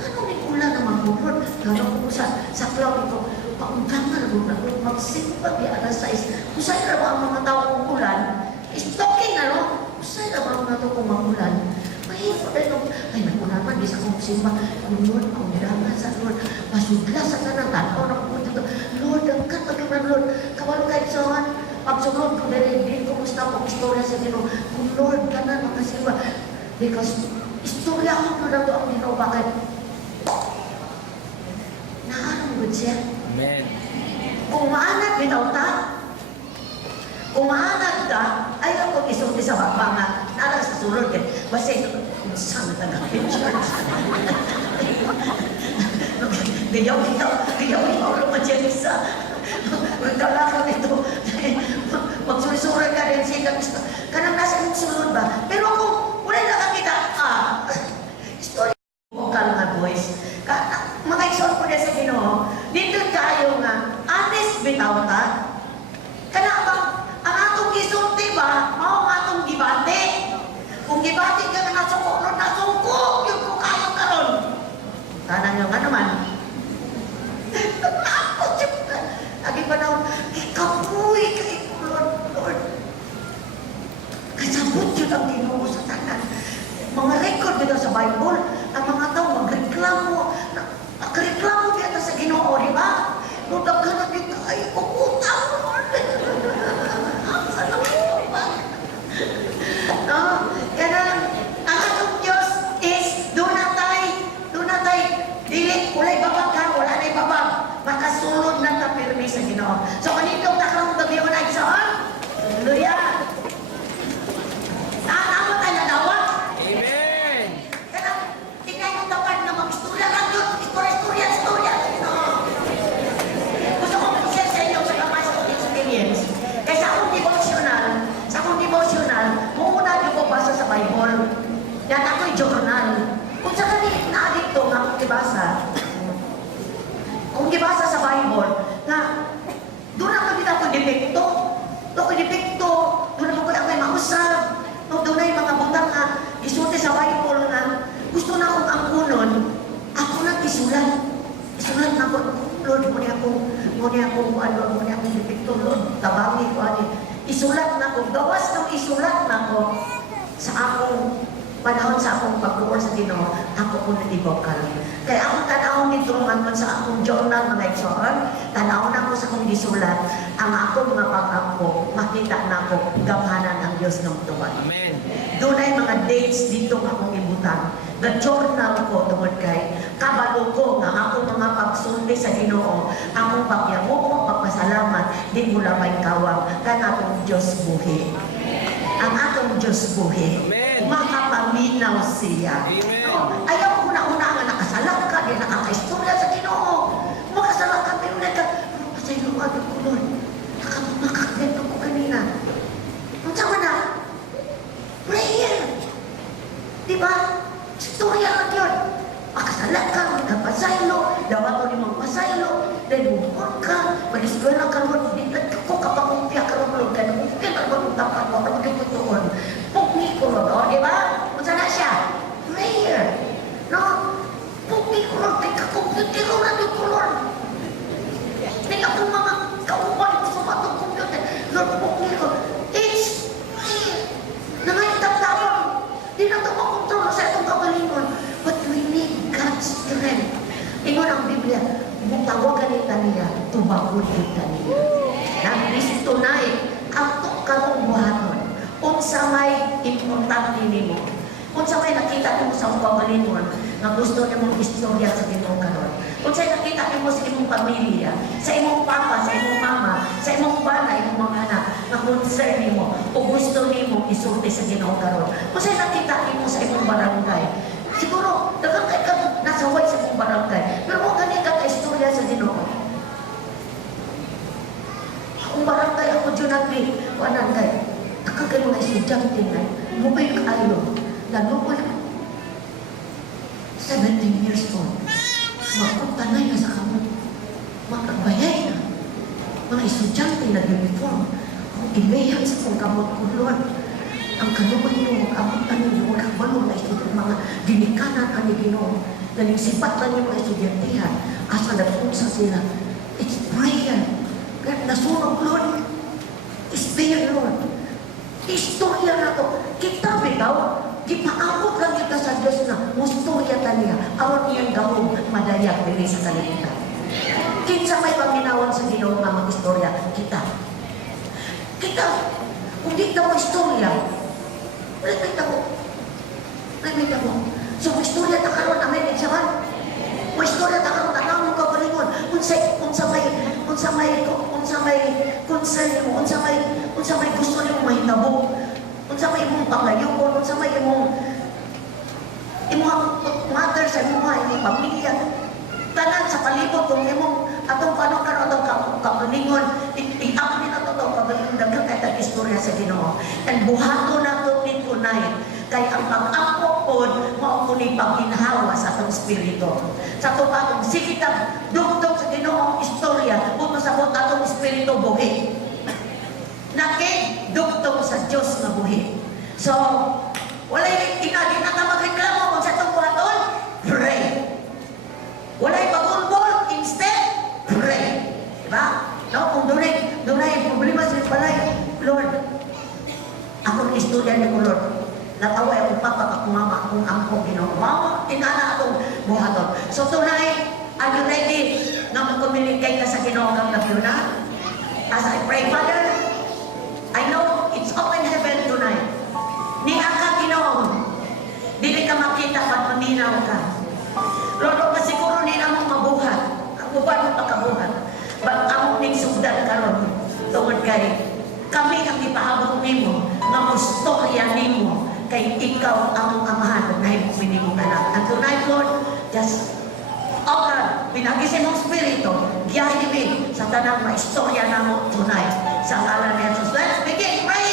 Ano may ulan naman po? Gano'n po sa cloud ito. Paundangan mo na. Magsimpat di alas 6. Kung sa'yo na ba ang mga tao kung ulan? Is talking na, no? Kung sa'yo na ba ang mga tao kung magulan? Mahirap na ito. Ay, nagulaman. Di sa kong simba. Kung Lord, paundangan sa Lord. Masudla sa tanang tanaw na pumunta ito. Lord, ang katagalan, Lord. Kabalo kahit saan. Pagsunod ko na rin. Kumusta po istorya sa Ginoo. Kung Lord, ka na makasimba. Because istorya ko na to ang Ginoo. Bakit? Naarang good siya. Amen. Kung maanad bitaw ta, kung maanad ta, ayaw ko isulti sa bakbanga, nalang sa sulod eh. Basta saan na church? Gayaw ikaw lumadyan isa. Magkalakot ito. Magsurisura ka rin siya. Kanang nasa yung sulod ba? Pero kung wala nakakita, story mo ka nga boys. Mga isol ko na sa Ginoo, dito tayo nga, honest bitaw ta. Kanabang, ang atong gisulti ba, mao ang atong gibati. Kung gibati ka na nasukok, nasukok, yung kung kayo karon. Tanan nyo nga naman. Naglaapot yung lagi pa na, ikapoy, Lord. Kasabot yun ang Ginoo sa tanan. Mga record dito sa Bible, ang mga tao magreklamo, magreklamo dito sa Ginoo, di ba? Nung nagkaroon yung kayo, utang, Lord. Ano mo ba? No? Kaya ang atong Diyos is, doon na tayo, dili, ulay babag ka, wala na babag. Makasulod na ta pirmi sa Ginoo. So, kanitong takrang gabi ko na igsoon, hallelujah. Naanamot tayo na dawat. Amen. Kaya, tingnan yung dapat na mag-istorya lang yun. Istorya. Gusto ko mag-share sa inyo sa kapay sa kong experience. Kaya sa akong devotional, muna yung ko basa sa Bible. Yan ako'y journal. Kung sa kanil na dito nga akong gibasa, kung gibasa sa Bible, na doon ako dito ako depekto. Doon ako ako'y mausap. Doon na yung mga butang nga, isulti sa Bible nga, gusto na akong angkunon, ako na isulat. Isulat na ako, Lord, muna akong depekto, Lord, tabangi ko, isulat na ako, gawas ng isulat na ako sa akong panahon sa akong pagkukuha sa Ginoo, ako po nalibokal. Kaya akong tanawon nito man sa akong journal mga igsoon, tanawon ako sa akong gisulat, ang akong mga pag-ako, makita na ako, gamhanan ang Diyos ng tuwan. Amen. Doon ay mga dates dito nga akong ibutan. Journal ko tungod kay kabalo ko nga akong mga pagsulti sa Ginoo, akong pagyawo ko, pagpasalamat, di mula may kawang, kaya akong Diyos buhi. Ang atong Diyos buhi. Amen. Makapaminaw siya. Amen. No, ayaw ko na nga nakasalag ka, di nakakaistorya sa Ginoo. Makasalag ka, pero pasay lumag ko, Lord. Nakamakakbento ko kanina. Ang sama na, prayer. Diba? Istorya lang yun. Makasalag ka, magkapasaylo, dawat mo limang pasaylo, then bukod ka, mag-istorya ka, Lord. Di ko kapakumpya ka, Lord. Kaya nakumpya ka, Lord. Dapat mo, kapag ito doon. Pugni ko, Lord. O, diba? Kung saan na siya? Prayer. No? Pugni ko, Lord. Kaya kakumpya ko na doon ko, Lord. Hindi akong mga kauban ko sa matong computer. Lord, pugni ko. It's prayer. Nangayitap-tapang. Di na ito makontrol sa itong kabalingon. But we need God's strength. Ingon ang Biblia, mutawagan kita niya, tubagod kita niya. Nag-Kristo na ato karong buhaton. Unsa may importante nimo. Unsa may nakita nimo sa kabalingon nga gusto nimong istorya sa Ginoo karon. Unsa nakita nimo sa imong pamilya, sa imong papa, sa imong mama, sa imong bana, imong mga anak, nga concern nimo o gusto nimo isulti sa Ginoo karon. Unsa nakita nimo sa imong barangay. Siguro, daghang kay ka nasaway sa imong barangay. Pero mo gani ka istorya sa Ginoo. Ang barangay ako dyan natin, kuanan kay, nakagay mga estudyante nga, mobile kayo, lalo ko 17 years old. Makuntanay na sa kamot. Makagbayay na. Mga estudyante na uniform. Kung imayang sa kong kamot ko, Lord, ang kanuman nyo, mag-amot ano nyo, magkabalo na estudyante, mga dinikanan ani Ginoo, na nagsipat lang yung mga estudyantehan, asa nagpunsa sila. It's prayer. Kaya nasunog, Lord. It's prayer, Lord. Istorya na to. Kita bitaw, gipaabot lang kita sa Diyos na mustorya ta niya. Aron niyang gawong madayak dili sa kalibutan. Kinsa may paminawan sa Ginoo nga mag-istorya, kita. Kita, kung di ka mo istorya, ulit ko. Lamig ako. So, may istorya ta karon amen, saman. May istorya ta karon anong ka balingon. Unsa may gusto nimo mahitabo. Unsa may imong pangayuon, unsa may imong mother sa imong pamilya. Tanan sa palibot kung imong atong paano karon atong kabalingon, i-up ni nato tong kabalingon daghang kay tag istorya sa Ginoo. And buhaton nato ni tonight kay ang pag-ako pod mao kuni pagginhawa sa atong espiritu. Sa ato pagong sige tag dugtong sa Ginoo istorya ug masabot atong espiritu buhi. Dugtong sa Dios nga buhi. So, walay tinagi na ka magreklamo kung sa itong buhaton, pray. Walay pagulbol, instead, pray. Diba? No, kung dunay problema sa balay, Lord, ako ng istorya ni ko, Lord. Nataway akong papa, akong mama, akong angko, Ginoo. Mama, tinana akong buhaton. So, tonight, are you ready na mag-communicate ka sa Ginoo kang na? As I pray, Father, I know it's open heaven tonight. Ni ka Ginoo. Dili ka makita pag maminaw ka. Lord, masiguro nila mong mabuhat. Ako ba mo pagkabuhat? Ba't among ning sugdan karon tungod kay kami ang ipahabot nimo nga mustorya nimo kay ikaw ang amahan na himong minimong anak. And tonight, Lord, just God, pinagisin mong spirito, giyahin mi sa tanang maistorya namo tonight. Sa ngalan ni Jesus. Let's begin praying.